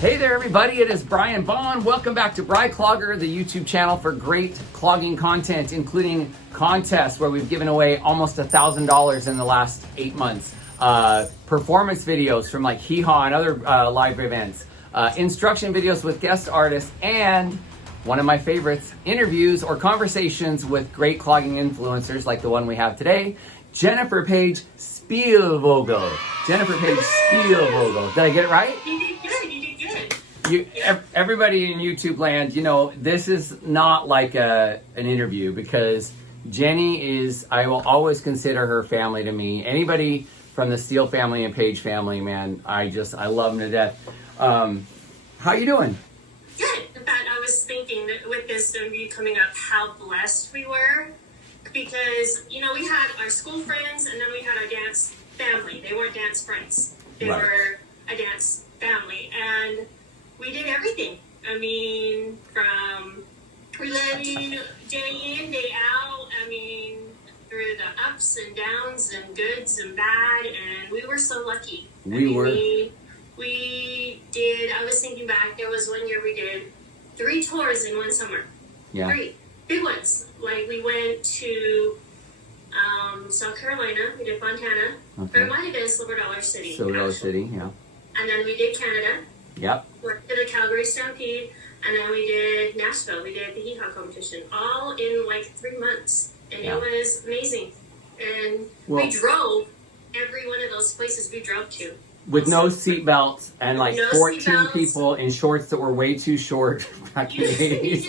Hey there everybody, it is Brian Bond. Welcome back to Bry Clogger, the YouTube channel for great clogging content, including contests where we've given away almost $1,000 in the last 8 months. Performance videos from like Hee Haw and other live events. Instruction videos with guest artists, and one of my favorites, interviews or conversations with great clogging influencers like the one we have today, Page Speilvogel. Page Speilvogel. Did I get it right? Everybody in YouTube land, you know, this is not like an interview, because Jennie is, I will always consider her family to me. Anybody from the Steele family and Page family, man, I love them to death. How you doing? Good. In fact, I was thinking that with this interview coming up, how blessed we were, because, you know, we had our school friends and then we had our dance family. They weren't dance friends. They were a dance family. And we did everything. I mean, from letting day in, day out, I mean, through the ups and downs and goods and bad, and we were so lucky. We did, I was thinking back, there was one year we did 3 tours in one summer. Yeah. 3 big ones. Like, we went to South Carolina, we did Fontana, or it might have been Silver Dollar City. Silver Dollar City, yeah. And then we did Canada. Yep. We did the Calgary Stampede, and then we did Nashville. We did the Hee Haw competition, all in like 3 months, and it was amazing. And we drove every one of those places we drove to. With no seatbelts and like no 14 people in shorts that were way too short back in the 80s. You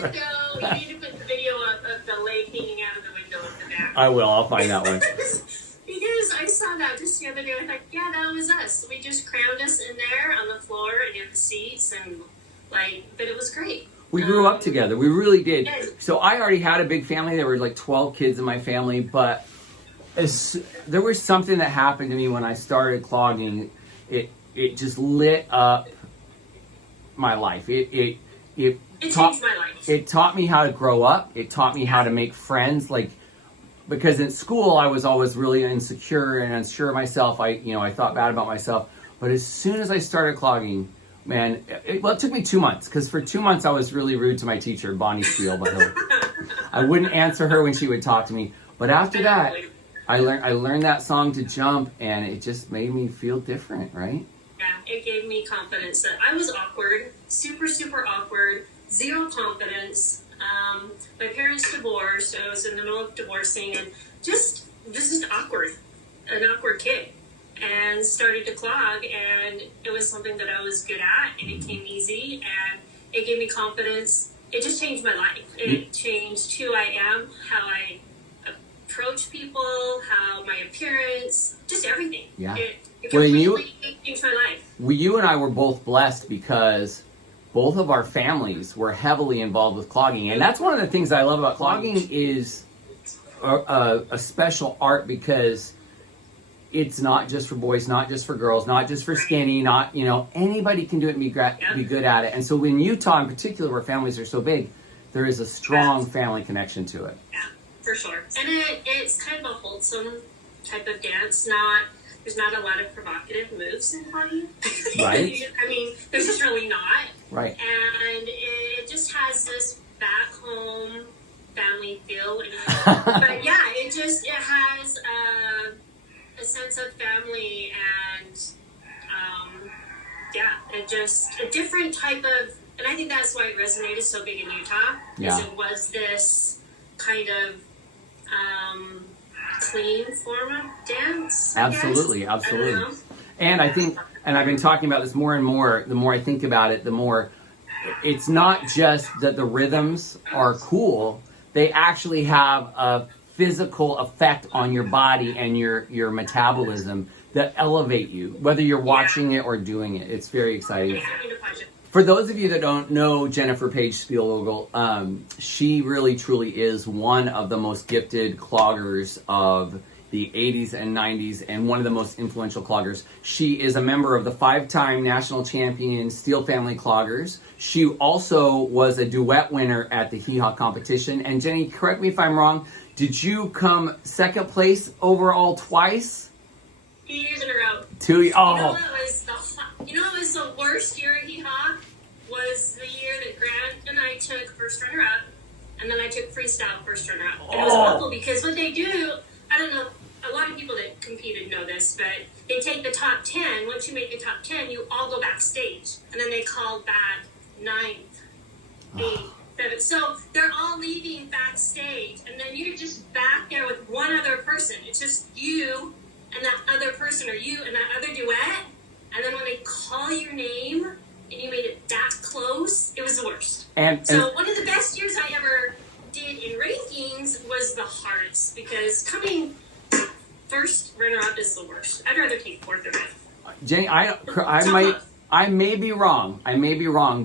need to put the video up of the leg hanging out of the window in the back. I will, I'll find that one. Because I saw that just the other day. I was like, yeah, that was us. We just crammed us in there on the floor and in the seats, and like, but it was great. We grew up together. We really did. Yes. So I already had a big family. There were like 12 kids in my family, but there was something that happened to me when I started clogging. It just lit up my life. It changed my life. It taught me how to grow up. It taught me how to make friends. Like, because in school I was always really insecure and unsure of myself. I thought bad about myself. But as soon as I started clogging, man, it took me 2 months, because for 2 months I was really rude to my teacher, Bonnie Steele. But I wouldn't answer her when she would talk to me. But after that, I learned that song to jump, and it just made me feel different, right? Yeah, it gave me confidence. That I was awkward, super, super awkward, zero confidence. My parents divorced, so I was in the middle of divorcing, and just awkward, an awkward kid, and started to clog, and it was something that I was good at, and it came easy, and it gave me confidence. It just changed my life. It changed who I am, how I approach people, how my appearance, just everything. Yeah. It completely changed my life. You and I were both blessed, because both of our families were heavily involved with clogging. And that's one of the things I love about clogging, is a special art, because it's not just for boys, not just for girls, not just for skinny, not, anybody can do it and be good at it. And so in Utah in particular, where families are so big, there is a strong family connection to it. Yeah, for sure. And it's kind of a wholesome type of dance. There's not a lot of provocative moves in clogging. Right. I mean, there's just really not. Right. And it just has this back home family feel. But yeah, it has a sense of family, and it just a different type of, and I think that's why it resonated so big in Utah, because it was this kind of clean form of dance. Absolutely. And I think, and I've been talking about this more and more, the more I think about it, the more it's not just that the rhythms are cool, they actually have a physical effect on your body and your metabolism that elevate you, whether you're watching it or doing it. It's very exciting. For those of you that don't know Page Speilvogel, she really truly is one of the most gifted cloggers of the 80s and 90s, and one of the most influential cloggers. She is a member of the 5-time national champion Steele Family Cloggers. She also was a duet winner at the Hee Haw competition. And Jennie, correct me if I'm wrong, did you come second place overall twice? 2 years in a row. 2 years. Oh. You know what was the worst year at Hee Haw? then I took first runner-up, and then I took freestyle first runner-up. And it was awful because what they do, I don't know, a lot of people that competed know this, but they take the top 10. Once you make the top 10, you all go backstage. And then they call back 9th, 8th, 7th. So they're all leaving backstage. And then you're just back there with one other person. It's just you and that other person, or you and that other duet. And then when they call your name and you made it that close, it was the worst. So one of the best years I ever did in rankings was the hardest, because coming first runner-up is the worst. I'd rather take fourth or fifth. Jennie, I may be wrong,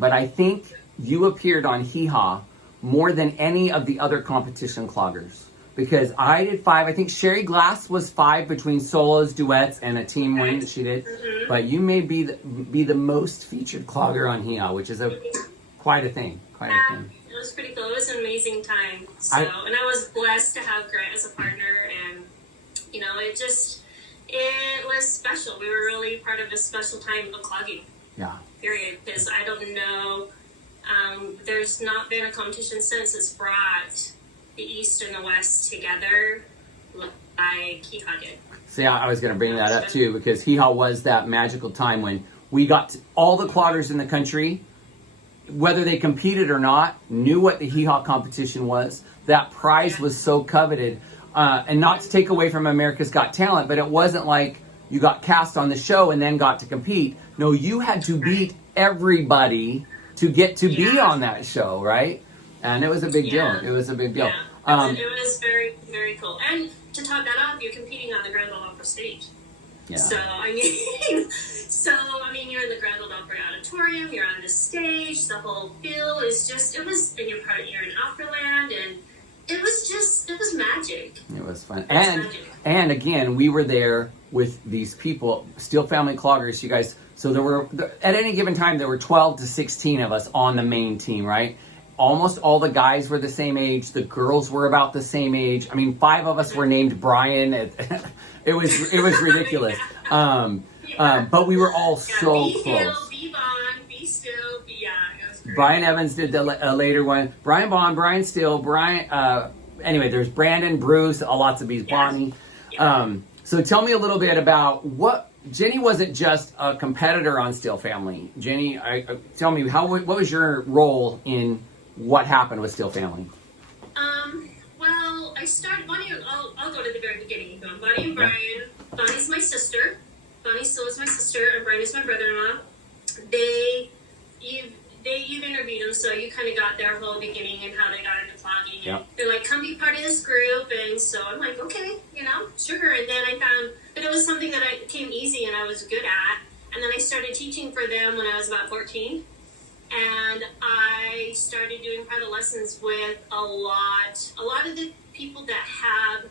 but I think you appeared on Hee Haw more than any of the other competition cloggers. Because I did 5. I think Sherry Glass was 5 between solos, duets, and a team win that she did. Mm-hmm. But you may be the most featured clogger on Hee Haw, which is quite a thing. It was pretty cool. It was an amazing time. And I was blessed to have Grant as a partner, and you know, it was special. We were really part of a special time of clogging. Yeah. Period. Because I don't know, there's not been a competition since it's brought the East and the West together like Hee Haw did. See, I was going to bring that up too, because Hee Haw was that magical time when we got all the cloggers in the country, whether they competed or not, knew what the Hee Haw competition was. That prize was so coveted. And not to take away from America's Got Talent, but it wasn't like you got cast on the show and then got to compete. No, you had to beat everybody to get to be on that show, right? And it was a big deal. It was a big deal. Yeah. It was very, very cool. And to top that off, you're competing on the Grand Ole Opry stage. Yeah. So, I mean, you're in the Grand Ole Opry Auditorium, you're on the stage, the whole feel is just, you're in Opryland, and it was magic. It was fun. And again, we were there with these people, Steele Family Cloggers, you guys. So at any given time, there were 12 to 16 of us on the main team, right? Almost all the guys were the same age. The girls were about the same age. I mean, 5 of us were named Brian. It was ridiculous. But we were all so close. Brian Evans did the later one. Brian Bond, Brian Steele, anyway, there's Brandon, Bruce, lots of bees, Bonnie. So tell me a little bit about Jennie wasn't just a competitor on Steele Family. Jennie, tell me, what was your role in what happened with Steele Family? Well, I started, I'll go to the very beginning. Bonnie and Brian. Yeah. Bonnie's my sister. Bonnie still is my sister, and Brian is my brother-in-law. You've interviewed them, so you kind of got their whole beginning and how they got into clogging. Yep. They're like, come be part of this group, and so I'm like, okay, sure. And then I found that it was something that came easy and I was good at. And then I started teaching for them when I was about 14. And I started doing private lessons with a lot of the people that have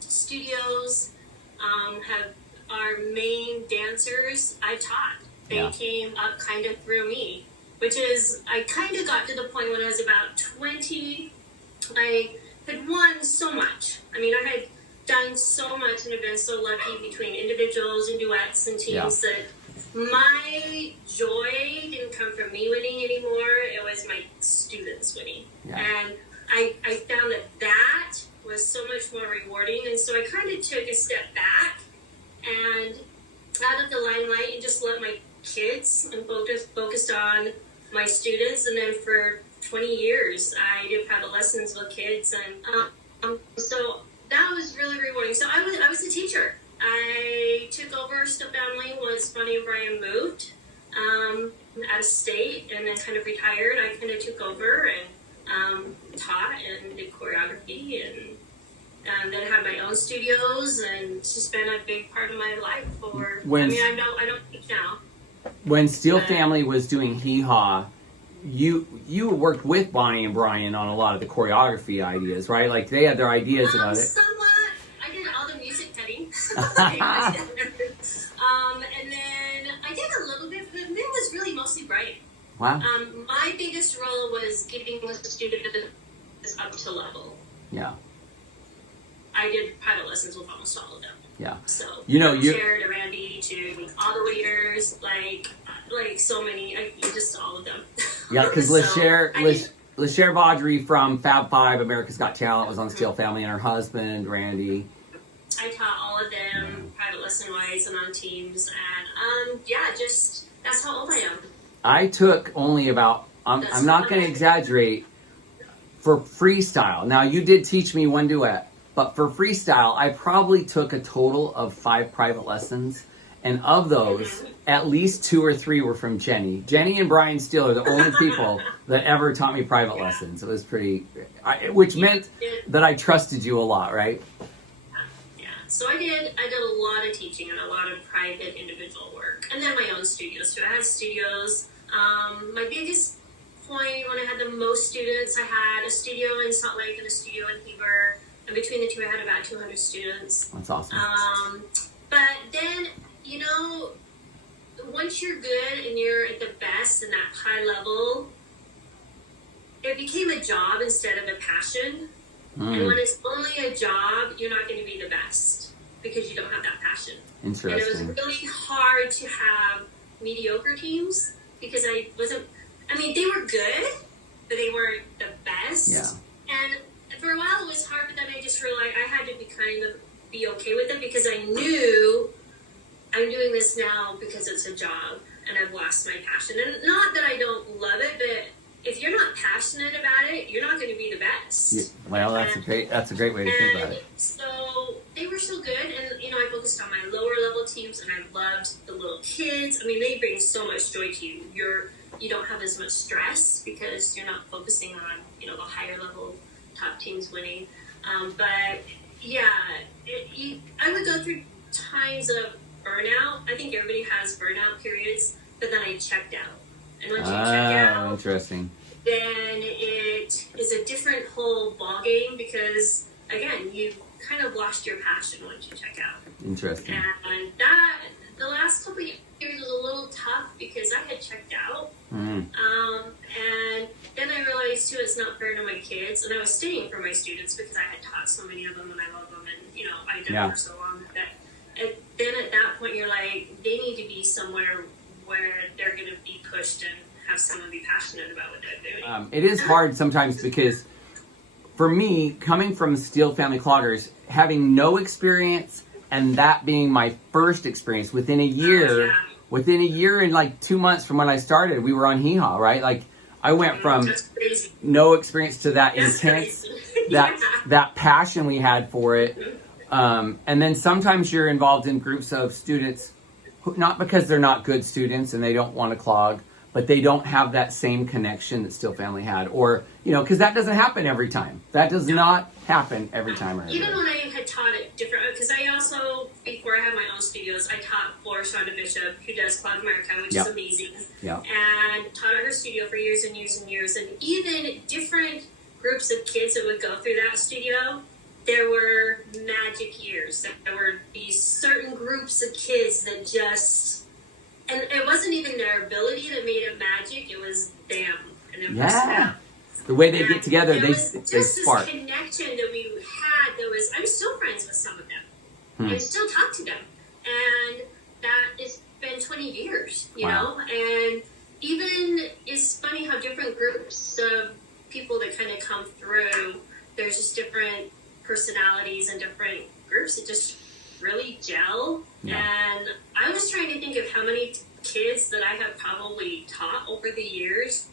studios, our main dancers I taught. They came up kind of through me, which is, I kind of got to the point when I was about 20, I had won so much. I mean, I had done so much and have been so lucky between individuals and duets and teams that my joy didn't come from me winning anymore. It was my students winning. Yeah. And I found that was so much more rewarding. And so I kind of took a step back and out of the limelight and just let my kids and focused on my students. And then for 20 years, I did private lessons with kids. And so that was really rewarding. So I was a teacher. I took over Steele Family once Bonnie and Brian moved out of state and then kind of retired. I kind of took over and taught and did choreography and then had my own studios, and it's just been a big part of my life. I don't teach now. When Steele Family was doing Hee Haw, you worked with Bonnie and Brian on a lot of the choreography ideas, right? Like they had their ideas about it. Somewhat. I did all the music cutting. And then I did a little bit, but it was really mostly Brian. Wow. My biggest role was getting the students up to level. Yeah. I did private lessons with almost all of them. Yeah. So you Cher to Randy to all the leaders, like so many, just all of them. Yeah, because LaShare Vaudry from Fab Five, America's Got Talent, was on Steele Family, and her husband, Randy. I taught all of them private lesson wise and on teams, and yeah, just that's how old I am. I took only about, I'm not going to exaggerate, for freestyle. Now, you did teach me one duet, but for freestyle, I probably took a total of 5 private lessons. And of those, at least 2 or 3 were from Jennie. Jennie and Brian Steele are the only people that ever taught me private lessons. It was pretty, which meant that I trusted you a lot, right? Yeah. So I did a lot of teaching and a lot of private individual work, and then my own studios. So I had studios. My biggest point when I had the most students, I had a studio in Salt Lake and a studio in Heber, and between the two, I had about 200 students. That's awesome. But then, you know, once you're good and you're at the best and that high level, it became a job instead of a passion. And when it's only a job, you're not going to be the best because you don't have that passion. Interesting. And it was really hard to have mediocre teams because I mean, they were good, but they weren't the best. Yeah. And for a while it was hard, but then I just realized I had to be okay with it because I knew I'm doing this now because it's a job and I've lost my passion. And not that I don't love it, but if you're not passionate about it, you're not going to be the best. Yeah, well, that's a great way to think about it. So they were so good, and you know, I focused on my lower level teams, and I loved the little kids. I mean, they bring so much joy to you. You don't have as much stress because you're not focusing on, you know, the higher level top teams winning. But yeah, I would go through times of burnout. I think everybody has burnout periods, but then I checked out. And once you check out, interesting. Then it is a different whole ball game because again, you kind of lost your passion once you check out. Interesting. And that the last couple of years was a little tough because I had checked out. And then I realized too, it's not fair to my kids, and I was staying for my students because I had taught so many of them and I love them, and you know, I did it for so long that then at that point you're like, they need to be somewhere where they're going to be pushed and have someone be passionate about what they're doing. It is hard sometimes because for me, coming from Steele Family Cloggers, having no experience and that being my first experience within a year, and like 2 months from when I started, we were on Hee Haw, right? Like I went from no experience to that intense, that passion we had for it. And then sometimes you're involved in groups of students, not because they're not good students and they don't want to clog, but they don't have that same connection that Steele Family had. Or, you know, because that doesn't happen every time. That does not happen every time. Even when I had taught it different, because I also, before I had my own studios, I taught Shonda Bishop, who does Clog America, which is amazing. And taught at her studio for years and years and years. And even different groups of kids that would go through that studio, there were magic years. There were these certain groups of kids that just, and it wasn't even their ability that made it magic, it was them. And it was the way they get together, they spark. This connection that we had, I'm still friends with some of them. I still talk to them. And that it's been 20 years, you know? And even, it's funny how different groups of people that kind of come through, there's just different personalities and different groups that just really gel. And I was trying to think of how many kids that I have probably taught over the years,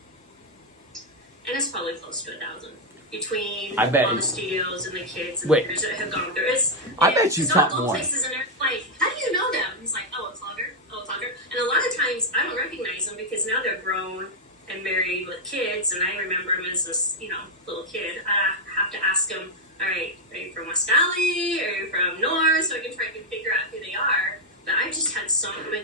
and it's probably close to 1,000 between all the studios and the kids and the that have gone through. I bet you taught more. Places and they're like, how do you know them? He's like, oh, a clogger. And a lot of times I don't recognize them because now they're grown and married with kids, and I remember them as this, you know, little kid. I have to ask them, all right, are you from West Valley? Are you from North? So I can try to figure out who they are. But I've just had so many.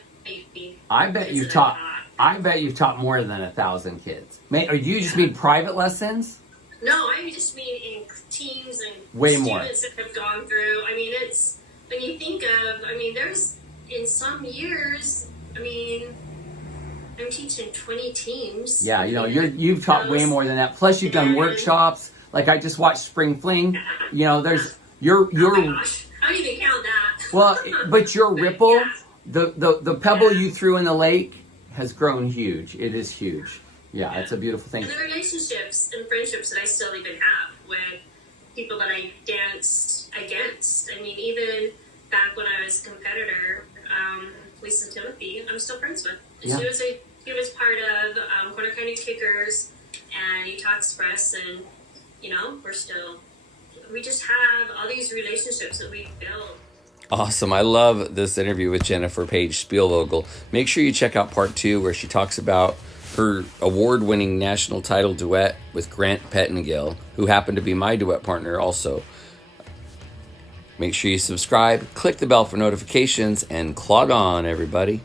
I bet you've taught more than 1,000 kids. Or do you just mean private lessons? No, I just mean in teams and way students more that have gone through. I mean, it's when you think of. I mean, there's in some years. I mean, I'm teaching 20 teams. Yeah, you know, you've taught way more than that. Plus, you've done workshops. Like I just watched Spring Fling. You know, there's your. Oh my gosh, I don't even count that. Well, but your ripple, the pebble you threw in the lake has grown huge. It is huge. Yeah, it's a beautiful thing. And the relationships and friendships that I still even have with people that I danced against. I mean, even back when I was a competitor, Lisa Timothy, I'm still friends with. Yeah. He was part of Corner County Kickers and Utah Express, and you know, we just have all these relationships that we build. Awesome. I love this interview with Jennifer Page Speilvogel. Make sure you check out part 2 where she talks about her award-winning national title duet with Grant Pettingill, who happened to be my duet partner also. Make sure you subscribe, click the bell for notifications, and clog on, everybody.